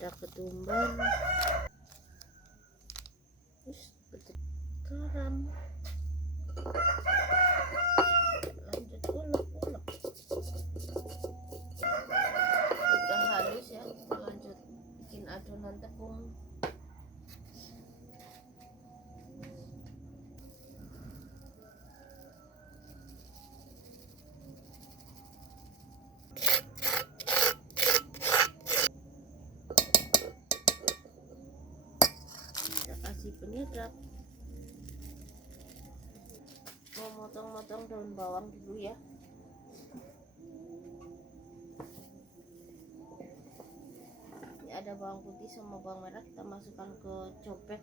ada ketumbar, terus garam, lanjut ulek-ulek. Udah halus ya, kita lanjut bikin adonan tepung. Kita kasih penyedap. Mau motong-motong daun bawang dulu ya. Ini ada bawang putih sama bawang merah, kita masukkan ke cobek.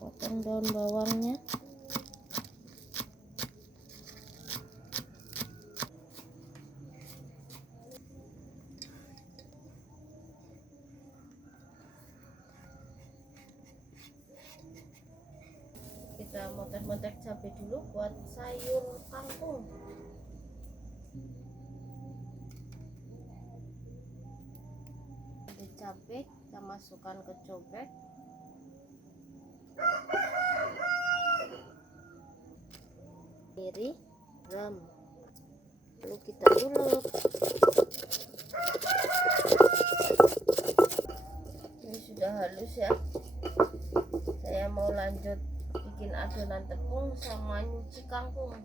Potong daun bawangnya. Kita motek-motek cabai dulu buat sayur kangkung. Ada cabai, kita masukkan ke cobek. Kiri, garam, lalu kita ulek. Ini sudah halus ya. Saya mau lanjut bikin adonan tepung sama nyuci kangkung.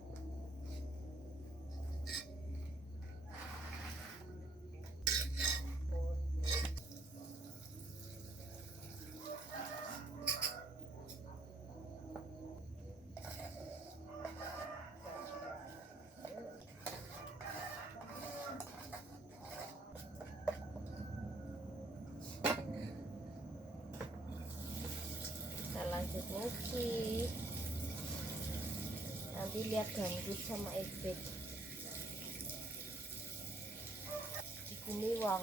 Kita lanjut nyuci. Nanti lihat ganggut sama efek Cikumiwang.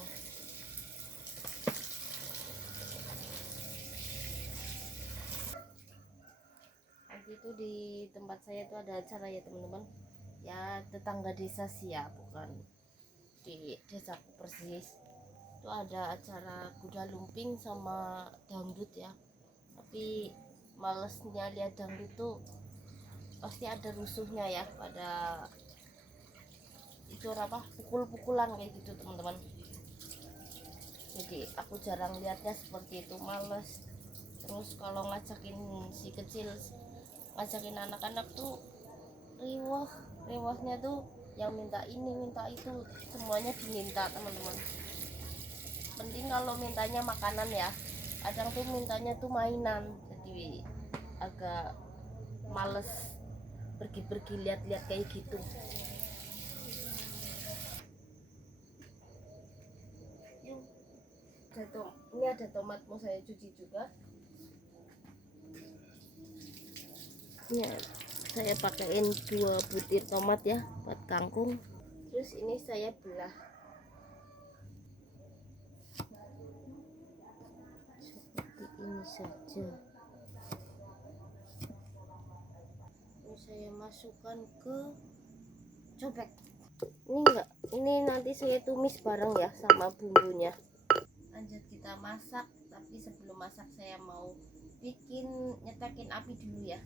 Nanti itu di tempat saya itu ada acara ya teman-teman, ya tetangga desa sih ya, bukan di desaku persis. Itu ada acara kuda lumping sama dangdut ya, tapi malesnya lihat dangdut tuh pasti ada rusuhnya ya, pada itu apa, pukul-pukulan kayak gitu teman-teman. Jadi aku jarang lihatnya seperti itu, males. Terus kalau ngajakin si kecil, ngajakin anak-anak tuh riwahnya tuh yang minta ini minta itu, semuanya diminta teman-teman. Penting kalau mintanya makanan ya, kadang tuh mintanya tuh mainan, jadi agak males pergi-pergi lihat-lihat kayak gitu. Ini ada tomat mau saya cuci juga. Ini saya pakaiin 2 butir tomat ya buat kangkung. Terus ini saya belah seperti ini saja. Ini saya masukkan ke cobek. Ini nanti saya tumis bareng ya sama bumbunya. Lanjut kita masak, tapi sebelum masak saya mau nyetakin api dulu ya.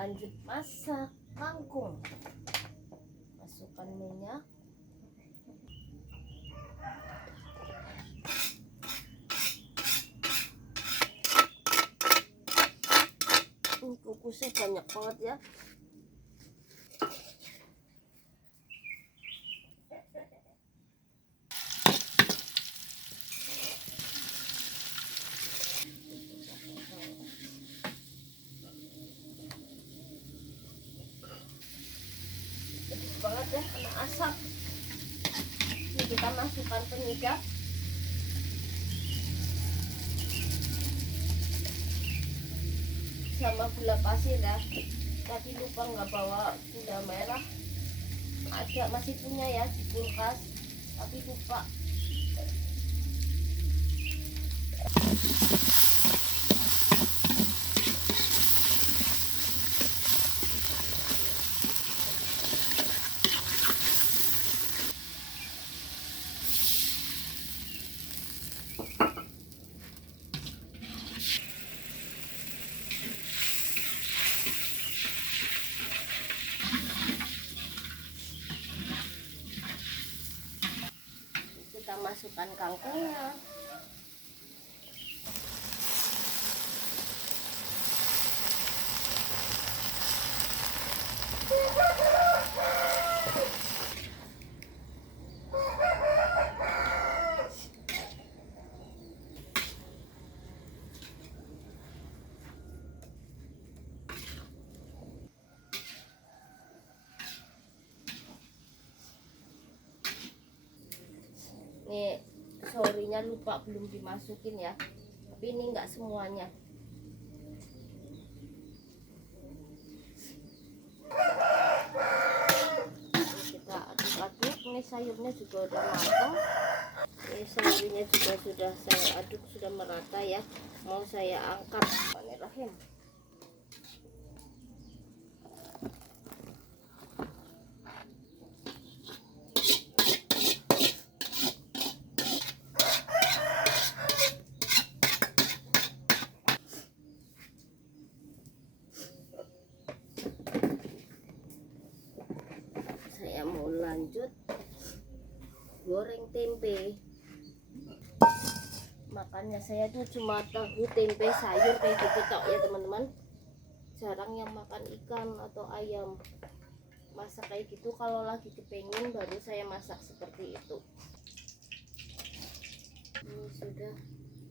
lanjut masak kangkung. Masukkan minyak. Ini kukusnya banyak banget ya. Pedas banget ya, kena asap. Ini kita masukkan penyedap. Sama gula pasir ya. Tadi lupa nggak bawa gula merah. Ada, masih punya ya di kulkas, tapi lupa. Kita masukkan kangkungnya. Nih, sorrynya lupa belum dimasukin ya, tapi ini enggak semuanya. Kita aduk-aduk. Ini sayurnya juga udah matang. Ini sayurnya juga sudah saya aduk, sudah merata ya. Mau saya angkat. Bismillahirrahmanirrahim. Saya mau lanjut goreng tempe. Makannya saya tuh cuma tahu, tempe, sayur kayak gitu tok ya teman-teman. Jarang yang makan ikan atau ayam. Masak kayak gitu kalau lagi kepengen baru saya masak seperti itu. Ini sudah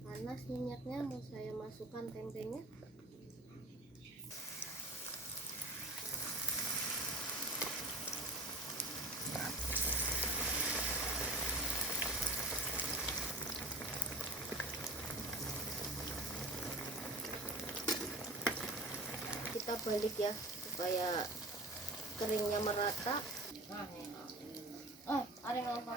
panas minyaknya, mau saya masukkan tempenya. Kita balik ya supaya keringnya merata. Ada yang apa?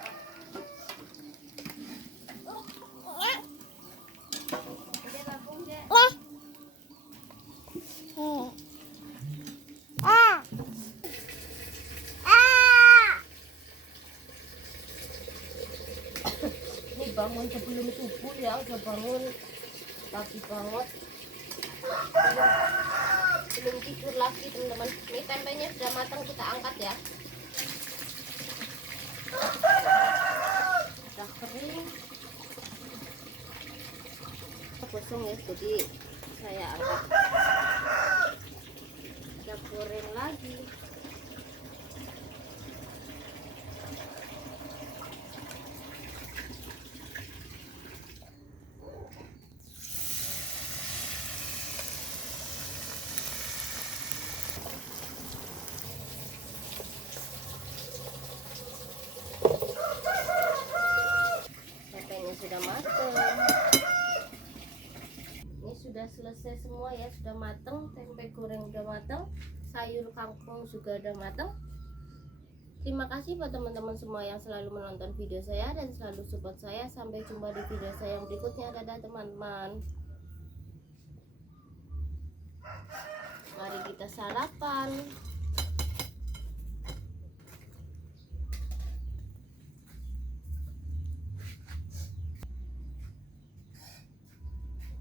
Ini bangun sebelum subuh ya, udah bangun pagi banget. Belum tidur lagi teman-teman. Ini tempenya sudah matang, kita angkat ya. Udah kering, gosong ya, jadi saya angkat. Kita goreng lagi. Sudah matang. Ini sudah selesai semua ya, sudah matang. Tempe goreng udah matang, sayur kangkung juga udah matang. Terima kasih buat teman-teman semua yang selalu menonton video saya dan selalu support saya. Sampai jumpa di video saya yang berikutnya. Dadah teman-teman. Mari kita sarapan.